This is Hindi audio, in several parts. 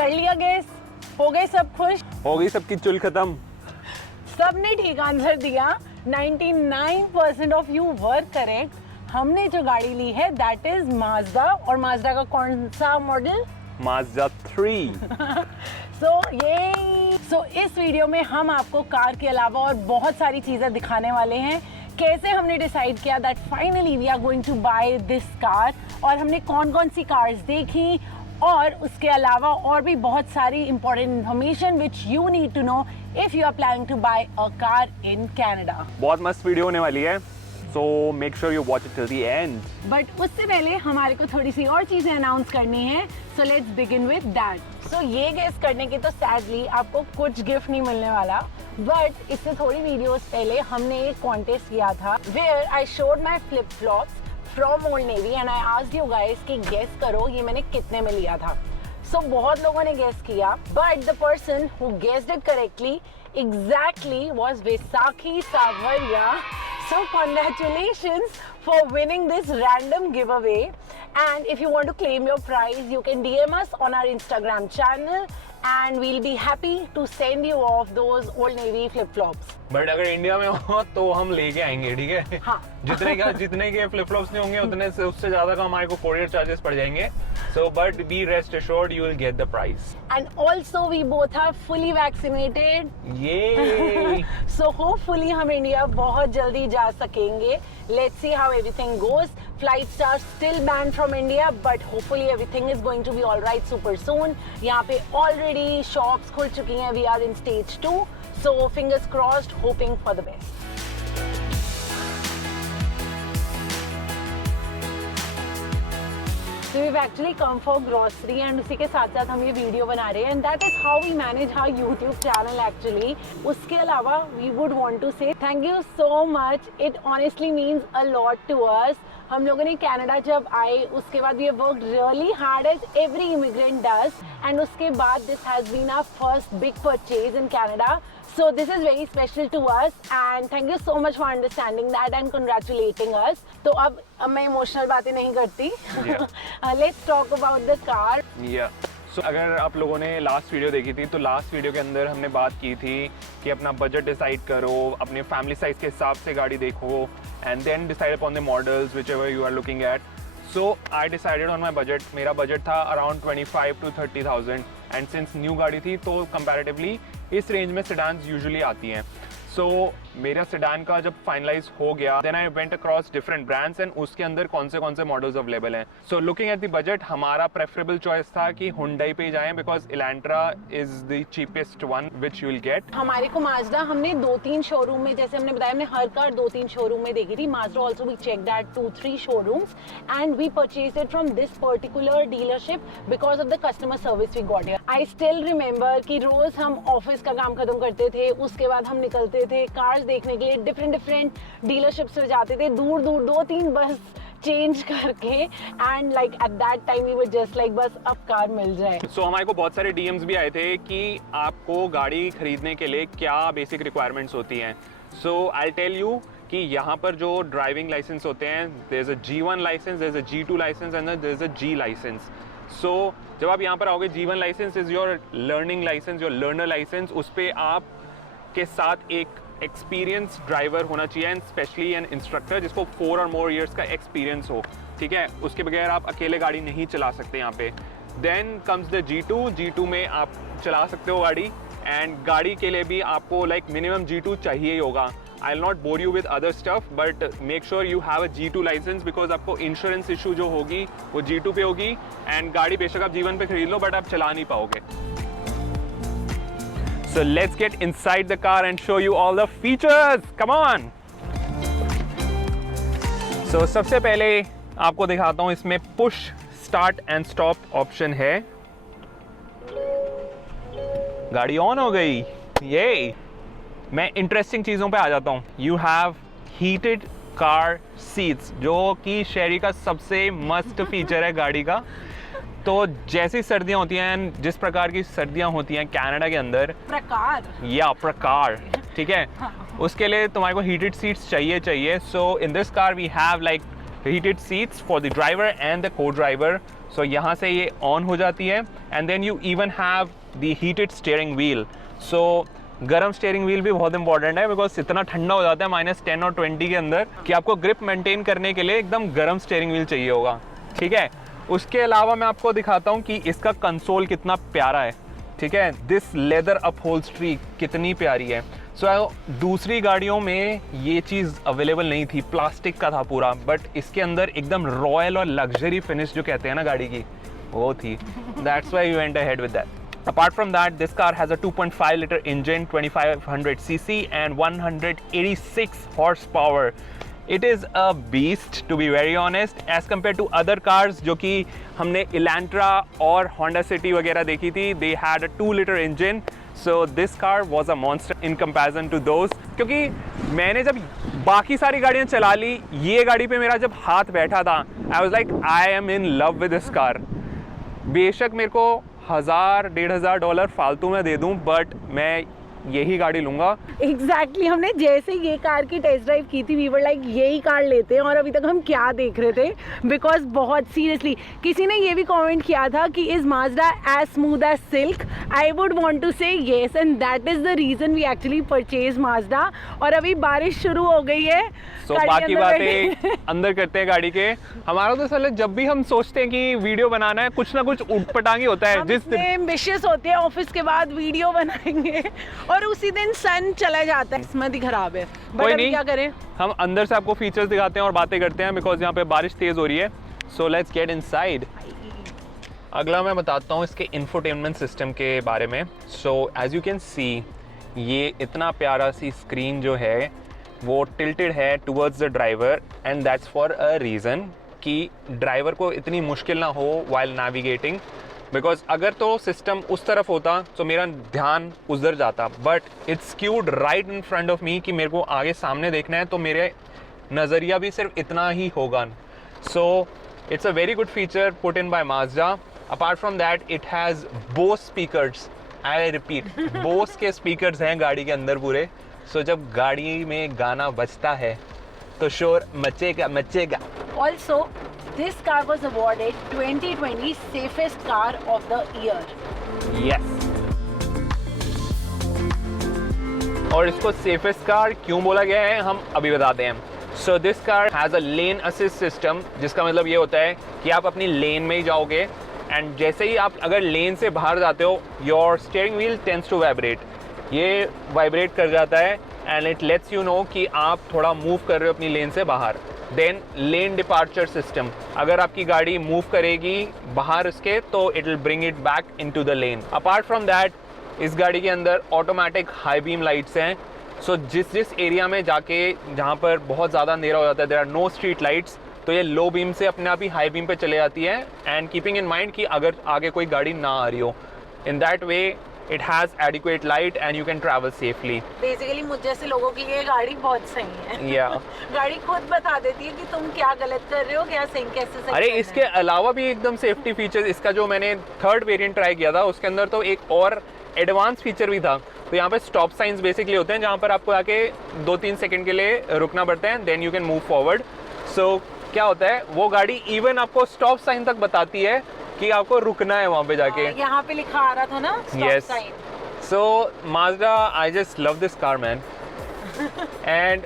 कर लिया गेस? हो गए सब खुश? हो गई सबकी चुल खत्म। सबने ठीक आंसर दिया। 99% ऑफ यू वर करेक्ट। हमने जो गाड़ी ली है दैट इज माज़दा, और माज़दा का कौन सा मॉडल? Mazda 3। सो इस वीडियो में हम आपको कार के अलावा और बहुत सारी चीज़ें दिखाने वाले हैं। कैसे हमने डिसाइड किया that finally we are going to buy this car, और हमने कौन कौन सी कार्स देखी, और उसके अलावा और भी बहुत सारी important information which you need to know if you are planning to buy a car in Canada. बहुत मस्त वीडियो होने वाली है, so make sure you watch it till the end. But उससे पहले हमारे को थोड़ी सी और चीजें अनाउंस करनी है, so let's begin with that. So ये गेस करने की तो सैडली आपको कुछ गिफ्ट नहीं मिलने वाला, बट इससे थोड़ी वीडियोस पहले हमने एक कॉन्टेस्ट किया था where I showed my flip flops from Old Navy and I asked you guys कि गेस करो ये मैंने कितने में लिया था। सो बहुत लोगों ने गेस किया, but the person who guessed it correctly exactly was Vaisakhi सावरिया. So congratulations for winning this random giveaway, and if you want to claim your prize you can DM us on our Instagram channel and we'll be happy to send you off those Old Navy flip-flops. But अगर इंडिया में हो तो हम लेके आएंगे, ठीक है? हाँ. जितने के फ्लिप फ्लॉप्स नहीं होंगे उतने से उससे ज्यादा का हमारे को कोरियर चार्जेस पड़ जाएंगे. So but be rest assured you will get the prize. And also we both are fully vaccinated. Yay! So hopefully हम इंडिया बहुत जल्दी जा सकेंगे. Let's see how everything goes. Flights are still banned from India, but hopefully everything is going to be all right super soon. यहाँ पे already shops खुल चुकी हैं. We are in stage 2. So fingers crossed, hoping for the best. So we've actually come for grocery and उसी के साथ साथ हम ये वीडियो बना रहे हैं, and that is how we manage our YouTube channel actually. उसके अलावा we would want to say thank you so much. It honestly means a lot to us. हम लोगों ने कनाडा जब आए उसके बाद we have worked really hard as every immigrant does, and उसके बाद this has been our first big purchase in Canada. So this is very special to us and thank you so much for understanding that and congratulating us. तो अब मैं इमोशनल बातें नहीं करती. Let's talk about the car. Yeah. So अगर आप लोगों ने लास्ट वीडियो देखी थी तो लास्ट वीडियो के अंदर हमने बात की थी कि अपना बजट डिसाइड करो, अपने फैमिली साइज के हिसाब से गाड़ी देखो and then decide upon the models whichever you are looking at. So I decided on my budget. मेरा बजट था around 25 to 30,000 and since new गाड़ी थी तो comparatively इस रेंज में सेडान्स यूजुअली आती हैं. सो मेरा सेडान का जब फाइनलाइज हो गया then I went across different brands and उसके अंदर कौन से मॉडल्स अवेलेबल हैं. So looking at the budget हमारा प्रेफरेबल चॉइस था कि हुंडई पे जाएं because Elantra is the cheapest one which you will get. हमारे को माज़दा हमने 2-3 शोरूम में, जैसे हमने बताया, हमने हर कार 2-3 शोरूम में देखी थी. Mazda also we check that 2-3 showrooms and we purchase it from this particular dealership because of the customer service we got here. I still remember कि रोज हम ऑफिस का काम खत्म करते थे, उसके बाद हम निकलते थे कार्स देखने के लिए, डिफरेंट डीलरशिप्स पे जाते थे, दूर 2-3 बस चेंज करके, and like at that time we were just like बस अब कार मिल जाए. सो हमारे को बहुत सारे डीएम्स भी आए थे कि आपको गाड़ी खरीदने के लिए क्या बेसिक रिक्वायरमेंट्स होती हैं. सो आई टेल यू कि यहाँ पर जो ड्राइविंग लाइसेंस होते हैं, there is a G1 licence, there is a G2 licence and there is a G licence. So जब आप यहाँ पर आओगे, G1 licence is your learning licence, your learner licence. उस पर आप के साथ एक एक्सपीरियंस ड्राइवर होना चाहिए एंड स्पेशली एन इंस्ट्रक्टर जिसको 4 और मोर ईयर्स का एक्सपीरियंस हो, ठीक है? उसके बगैर आप अकेले गाड़ी नहीं चला सकते यहाँ पे. देन कम्स द G2 में आप चला सकते हो गाड़ी, एंड गाड़ी के लिए भी आपको लाइक मिनिमम G2 चाहिए ही होगा. I will not bore you with other stuff but make sure you have a G2 licence because आपको इंश्योरेंस इशू जो होगी वो G2 पे होगी, एंड गाड़ी बेशक आप G1 पे खरीद लो बट आप चला नहीं पाओगे. So let's get inside the car and show you all the features. Come on. So सबसे पहले आपको दिखाता हूँ, इसमें push start and stop option है. गाड़ी ऑन हो गई. ये मैं इंटरेस्टिंग चीज़ों पे आ जाता हूँ. You have heated car seats जो कि शेरी का सबसे मस्त फीचर है गाड़ी का. तो जैसी सर्दियाँ होती हैं, जिस प्रकार की सर्दियाँ होती हैं कनाडा के अंदर, प्रकार, ठीक है, उसके लिए तुम्हारे को हीटेड सीट्स चाहिए. So in this car we have like heated seats for the driver and the co-driver. So यहाँ से ये on हो जाती है and then you even have the heated steering wheel. So गरम स्टीयरिंग व्हील भी बहुत इंपॉर्टेंट है बिकॉज इतना ठंडा हो जाता है -10 और 20 के अंदर कि आपको ग्रिप मेंटेन करने के लिए एकदम गरम स्टीयरिंग व्हील चाहिए होगा, ठीक है। उसके अलावा मैं आपको दिखाता हूँ कि इसका कंसोल कितना प्यारा है, ठीक है। दिस लेदर अपहोल्स्ट्री कितनी प्यारी है। सो दूसरी गाड़ियों में ये चीज़ अवेलेबल नहीं थी, प्लास्टिक का था पूरा, बट इसके अंदर एकदम रॉयल और लग्जरी फिनिश जो कहते हैं ना गाड़ी की, वो थी। That's why we went ahead with that. Apart from that, this car has a 2.5 liter engine, 2500 cc and 186 horsepower. It is a beast, to be very honest, as compared to other cars जो कि हमने Elantra और Honda City वगैरह देखी थी. They had a 2 liter engine, so this car was a monster in comparison to those. क्योंकि मैंने जब बाकी सारी गाड़ियाँ चला ली, ये गाड़ी पे मेरा जब हाथ बैठा था, I was like, I am in love with this car. बेशक मेरे को $1000-1500 फालतू में दे दूं, बट मैं यही गाड़ी लूंगा। एग्जैक्टली हमने जैसे ये कार की टेस्ट ड्राइव की थी, वी वर लाइक यही कार लेते हैं। और अभी तक हम क्या देख रहे थे, बिकॉज बहुत सीरियसली किसी ने ये भी कमेंट किया था कि is Mazda as smooth as silk. I would want to say yes, and that is the reason we actually purchase Mazda. और अभी बारिश शुरू हो गई है, तो बाकी बातें अंदर करते हैं गाड़ी के। हमारा तो साले जब भी हम सोचते हैं कि वीडियो बनाना है, कुछ ना कुछ उटपटांगी होता है। जिस दिन एम्बिशियस होते हैं, ऑफिस के बाद वीडियो बनाएंगे और उसी दिन सन चला जाता है, किस्मत ही खराब है। कोई नहीं, क्या करें, हम अंदर से आपको फीचर्स दिखाते हैं और बातें करते हैं, बिकॉज यहाँ पे बारिश तेज हो रही है। So let's get inside. अगला मैं बताता हूँ इसके इंफोटेनमेंट सिस्टम के बारे में। So as you can see, ये इतना प्यारा सी स्क्रीन जो है वो टिल्टेड है towards the driver, and that's for a reason कि ड्राइवर को इतनी मुश्किल ना हो वाइल नेविगेटिंग। बिकॉज अगर तो सिस्टम उस तरफ होता तो मेरा ध्यान उधर जाता, but it's skewed right in front of me कि मेरे को आगे सामने देखना है, तो मेरे नज़रिया भी सिर्फ इतना ही होगा। So it's a very good feature put in by Mazda. Apart from that it has Bose speakers, I repeat, Bose के स्पीकर्स हैं गाड़ी के अंदर पूरे। सो जब गाड़ी में गाना बजता है तो शोर मचेगा मचेगा। Also this car was awarded 2020 safest car of the year. Yes. और इसको सेफेस्ट कार क्यों बोला गया है हम अभी बताते हैं। So this car has a lane assist system, जिसका मतलब ये होता है कि आप अपनी लेन में ही जाओगे, एंड जैसे ही आप अगर लेन से बाहर जाते हो, your steering wheel tends to vibrate, ये वाइब्रेट कर जाता है and it lets you know कि आप थोड़ा मूव कर रहे हो अपनी लेन से बाहर। देन लेन डिपार्चर सिस्टम, अगर आपकी गाड़ी मूव करेगी बाहर उसके, तो it will bring it back into the lane. Apart from that, इस गाड़ी के अंदर ऑटोमेटिक हाई बीम लाइट्स हैं। सो जिस एरिया में जाके जहाँ पर बहुत ज़्यादा अंधेरा हो जाता है, there are no street lights, तो ये लो बीम से अपने आप ही हाई बीम पे चले जाती है, एंड कीपिंग इन माइंड कि अगर आगे कोई गाड़ी ना आ रही हो, in that way it has adequate light and you can travel safely. Basically मुझ जैसे लोगों के लिए गाड़ी बहुत सही है। Yeah. गाड़ी खुद बता देती है कि तुम क्या गलत कर रहे हो, क्या सही, कैसे सही। अरे इसके अलावा भी एकदम सेफ्टी फीचर्स, इसका जो मैंने थर्ड वेरिएंट ट्राई किया था उसके अंदर तो एक और एडवांस फीचर भी था। तो यहाँ पे स्टॉप साइंस बेसिकली होते हैं, जहाँ पर आपको आके 2-3 सेकंड के लिए रुकना पड़ता है, then you can move forward. So क्या होता है, वो गाड़ी इवन आपको स्टॉप साइन तक बताती है कि आपको रुकना है वहाँ पे जाके। यहाँ पे लिखा आ रहा था ना stop sign. So Mazda, I just love this car, man. And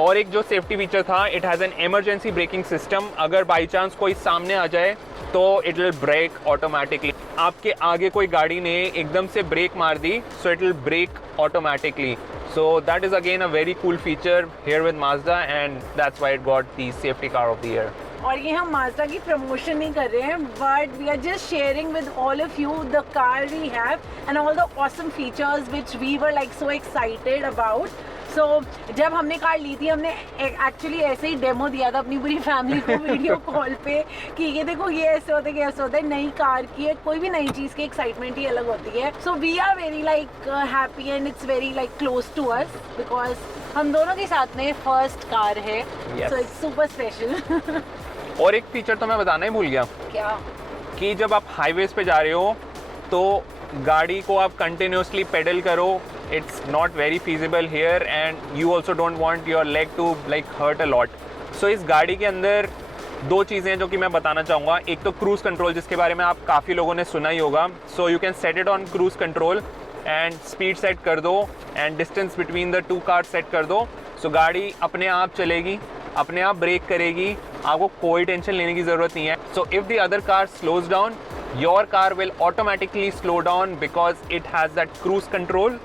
और एक जो सेफ्टी फीचर था, it has an emergency braking system. अगर बाई चांस कोई सामने आ जाए तो इट विल ब्रेक ऑटोमेटिकली। आपके आगे कोई गाड़ी ने एकदम से ब्रेक मार दी, so it will brake automatically. So that is again a very cool feature here with Mazda, and that's why it got the safety car of the year. और ये हम माज़दा की प्रमोशन नहीं कर रहे हैं, but we are just sharing with all of you the car we have and all the awesome features which we were like so excited about. So जब हमने कार ली थी, हमने एक्चुअली ऐसे ही डेमो दिया था अपनी पूरी फैमिली को वीडियो कॉल पे कि ये देखो ये ऐसे होता है, कि ऐसे होता है। नई कार की है, कोई भी नई चीज़ की एक्साइटमेंट ही अलग होती है। So we are very like happy and it's very like close to us, because हम दोनों के साथ में फर्स्ट कार है, सो इट्स सुपर स्पेशल। और एक फीचर तो मैं बताना ही भूल गया, क्या कि जब आप हाईवेज पे जा रहे हो तो गाड़ी को आप कंटिन्यूसली पेडल करो, it's not very feasible here, and you also don't want your leg to like hurt a lot. So इस गाड़ी के अंदर दो चीज़ें हैं जो कि मैं बताना चाहूँगा। एक तो क्रूज़ कंट्रोल, जिसके बारे में आप काफ़ी लोगों ने सुना ही होगा। So you can set it on cruise control and speed set कर दो and distance between the two cars set कर दो। सो गाड़ी अपने आप चलेगी, अपने आप ब्रेक करेगी, आपको कोई टेंशन लेने की ज़रूरत नहीं है। So if the other car slows down, your car will automatically slow down because it has that cruise control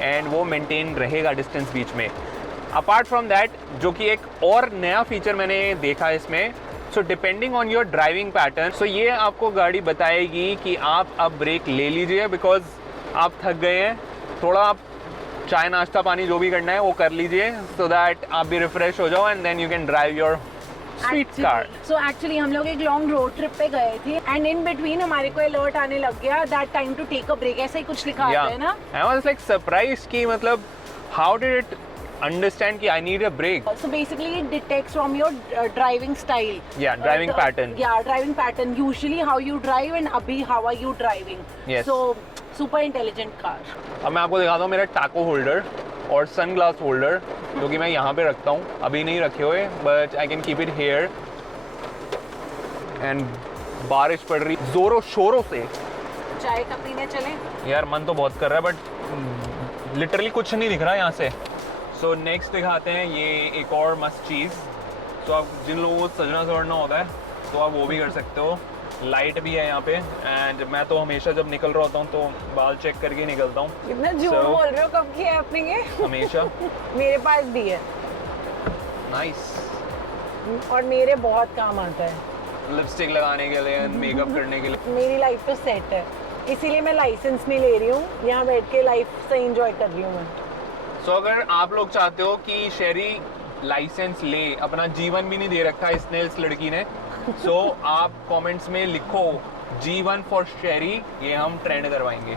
and वो मेंटेन रहेगा डिस्टेंस बीच में। अपार्ट फ्रॉम दैट, जो कि एक और नया फीचर मैंने देखा इसमें, so depending on your driving pattern, so ये आपको गाड़ी बताएगी कि आप अब ब्रेक ले लीजिए बिकॉज आप थक गए हैं, थोड़ा आप चाय नाश्ता पानी जो भी करना है वो कर लीजिए, सो दैट आप भी रिफ्रेश हो जाओ and then you can drive your sweet car. So actually हम लोग एक लॉन्ग रोड ट्रिप पे गए थे एंड इन बिटवीन हमारे को अलर्ट आने लग गया that time to take a break, ऐसा ही कुछ लिखा आता है ना। आई वाज लाइक सरप्राइज्ड कि मतलब हाउ डिड इट understand कि I need a break. So basically it detects from your driving style. Yeah, driving pattern. Yeah, driving pattern. Usually how you drive and abhi how are you driving. Yes. So super intelligent car. अब मैं आपको दिखाता हूँ मेरा टाको होल्डर और सन ग्लास होल्डर, जो कि मैं यहाँ पे रखता हूँ, अभी नहीं रखे हुए, but I can keep it here. And बारिश पड़ रही जोरों शोरों से। चाय का पीने चले? यार मन तो बहुत कर रहा है बट लिटरली कुछ नहीं दिख रहा है यहाँ से। सो नेक्स्ट दिखाते हैं ये एक और मस्त चीज़। तो आप जिन लोगों को सजना सवरना होता है तो आप वो भी कर सकते हो। लाइट भी है यहाँ पे एंड मैं तो हमेशा जब निकल रहा होता हूँ तो बाल चेक करके निकलता हूँ। इतना झूठ बोल रहे हो, कब की है अपनी ये? हमेशा। मेरे पास भी है। नाइस। और मेरे बहुत काम आता है। लिपस्टिक लगाने के लिए, मेकअप करने के लिए। मेरी लाइफ तो सेट है, इसीलिए मैं लाइसेंस नहीं ले रही हूँ, यहाँ बैठ के लाइफ से एंजॉय कर रही हूँ मैं। सो अगर आप लोग चाहते हो कि शेरी लाइसेंस ले, अपना जीवन भी नहीं दे रखा इसने इस लड़की ने, सो आप कमेंट्स में लिखो G1 फॉर शेरी, ये हम ट्रेंड करवाएंगे।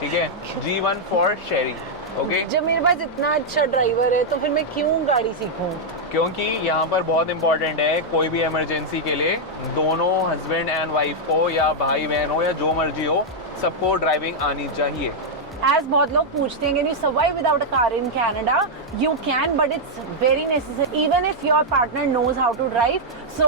ठीक है, G1 फॉर शेरी। ओके, जब मेरे पास इतना अच्छा ड्राइवर है तो फिर मैं क्यों गाड़ी सीखूं? क्योंकि यहाँ पर बहुत इंपॉर्टेंट है, कोई भी इमरजेंसी के लिए दोनों हस्बैंड एंड वाइफ को, या भाई बहन हो या जो मर्जी हो, सबको ड्राइविंग आनी चाहिए। As बहुत लोग पूछते हैं can you survive without a car in Canada? You can, but it's very necessary even if your partner knows how to drive. So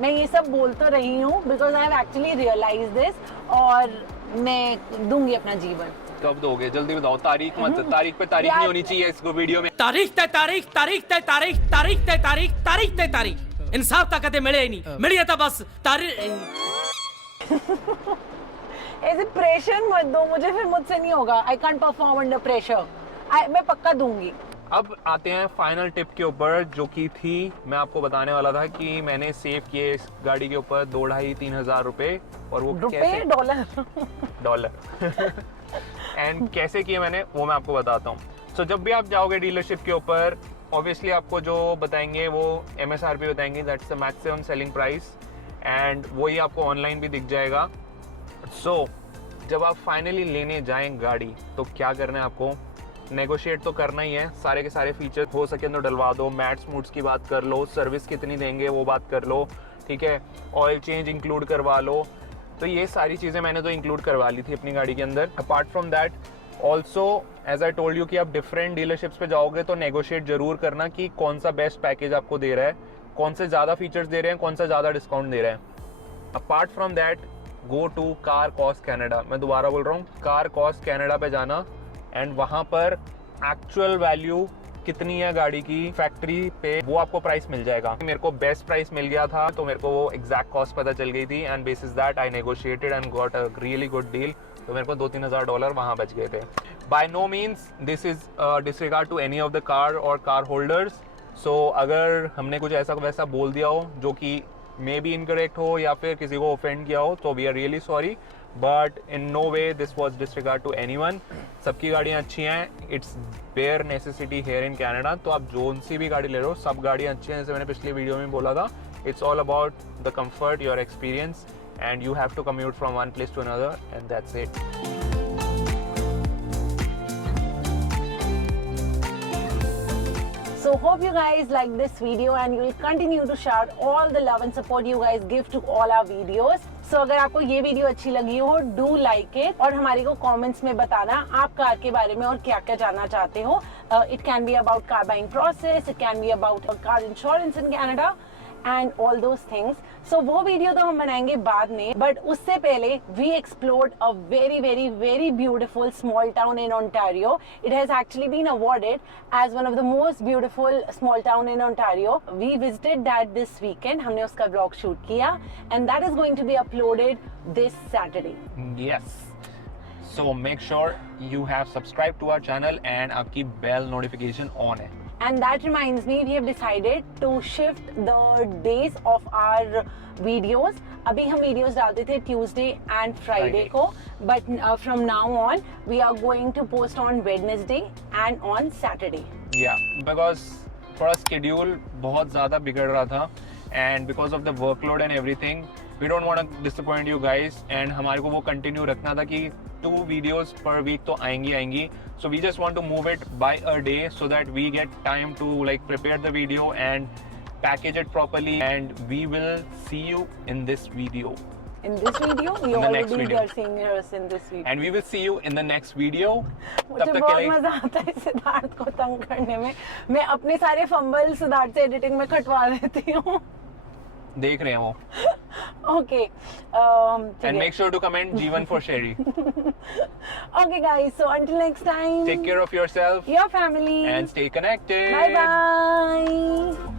मैं ये सब बोल तो रही हूँ because I have actually realized this और मैं दूंगी अपना जीवन। कब दोगे? जल्दी बताओ, तारीख मत, तारीख पे तारीख नहीं होनी चाहिए इसको वीडियो में। तारीख तय तारीख, तारीख तय तारीख, तारीख तय तारीख, तारीख तय तारीख। इंसाफ ता कदे मिले ही नहीं, मिली था बस तारीख। ऐसे प्रेशर मत दो मुझे, फिर मुझसे नहीं होगा। I can't perform under pressure. मैं पक्का दूंगी। अब आते हैं फाइनल टिप के ऊपर, जो कि थी मैं आपको बताने वाला था कि मैंने सेव किए इस गाड़ी के ऊपर 2-2.5-3 हज़ार रुपए, और वो कैसे? डॉलर। एंड कैसे किए मैंने वो मैं आपको बताता हूँ। सो जब भी आप जाओगे डीलरशिप के ऊपर, ऑब्वियसली आपको जो बताएंगे वो MSRP बताएंगे, that's the maximum selling price, and वही आपको ऑनलाइन भी दिख जाएगा। सो जब आप फाइनली लेने जाएं गाड़ी, तो क्या करना है आपको? नेगोशिएट तो करना ही है। सारे के सारे फीचर हो सके तो डलवा दो, मैट्स मूड्स की बात कर लो, सर्विस कितनी देंगे वो बात कर लो, ठीक है, ऑयल चेंज इंक्लूड करवा लो। तो ये सारी चीज़ें मैंने तो इंक्लूड करवा ली थी अपनी गाड़ी के अंदर। Apart from that also as I told you कि आप डिफरेंट डीलरशिप्स पे जाओगे तो नेगोशिएट जरूर करना कि कौन सा बेस्ट पैकेज आपको दे रहा है, कौन से ज़्यादा फीचर्स दे रहे हैं, कौन सा ज़्यादा डिस्काउंट दे रहे हैं। Apart from that go to car cost Canada. मैं दोबारा बोल रहा हूँ, कार कॉस्ट कैनेडा पे जाना एंड वहाँ पर एक्चुअल वैल्यू कितनी है गाड़ी की फैक्ट्री पे, वो आपको प्राइस मिल जाएगा। मेरे को बेस्ट प्राइस मिल गया था तो मेरे को वो एग्जैक्ट कॉस्ट पता चल गई थी, and bases that I negotiated and got a really good deal. तो मेरे को 2-3 हज़ार डॉलर वहाँ बच गए थे। By no means this is disregard to any of the car और कार होल्डर्स। सो अगर हमने कुछ ऐसा वैसा बोल दिया हो जो कि मे बी इनकरेक्ट हो या फिर किसी को ऑफेंड किया हो, तो we are really sorry, but in no way this was disregard to anyone. सबकी गाड़ियाँ अच्छी हैं, it's bare necessity here in Canada. तो आप जोन सी भी गाड़ी ले रहे हो, सब गाड़ियाँ अच्छी हैं, जैसे मैंने पिछली वीडियो में बोला था। It's all about the comfort, your experience, and you have to commute from one place to another, and that's it. So hope you guys like this video and you will continue to shout all the love and support you guys give to all our videos. So अगर आपको ये वीडियो अच्छी लगी हो, do like it और हमारे को comments में बताना आप कार के बारे में और क्या क्या जानना चाहते हो. It can be about car buying process, it can be about car insurance in Canada. and all those things. So वो वीडियो तो हम बनाएंगे बाद में, but उससे पहले we explored a very very very beautiful small town in Ontario. It has actually been awarded as one of the most beautiful small town in Ontario. We visited that this weekend. हमने उसका vlog shoot किया and that is going to be uploaded this Saturday. Yes. So make sure you have subscribed to our channel and आपकी bell notification on है. And that reminds me, we have decided to shift the days of our videos. अभी हम videos डालते थे Tuesday and Friday को, but from now on we are going to post on Wednesday and on Saturday. Yeah, because थोड़ा schedule बहुत ज़्यादा बिगड़ रहा था and because of the workload and everything, we don't want to disappoint you guys and हमारे को वो continue रखना था कि 2 videos per week तो आएंगी. So we just want to move it by a day so that we get time to like prepare the video and package it properly, and we will see you in this video. In this video, you the next already video. are seeing us in this video. And we will see you in the next video. मुझे बहुत मजा आता है सिद्धार्थ को तंग करने में. मैं अपने सारे फंबल सिद्धार्थ से एडिटिंग में कटवा देती हूँ. देख रहे हैं वो. Okay. And make sure to comment G1 for Sherry. Okay guys, so until next time. Take care of yourself Your family. and stay connected. Bye bye.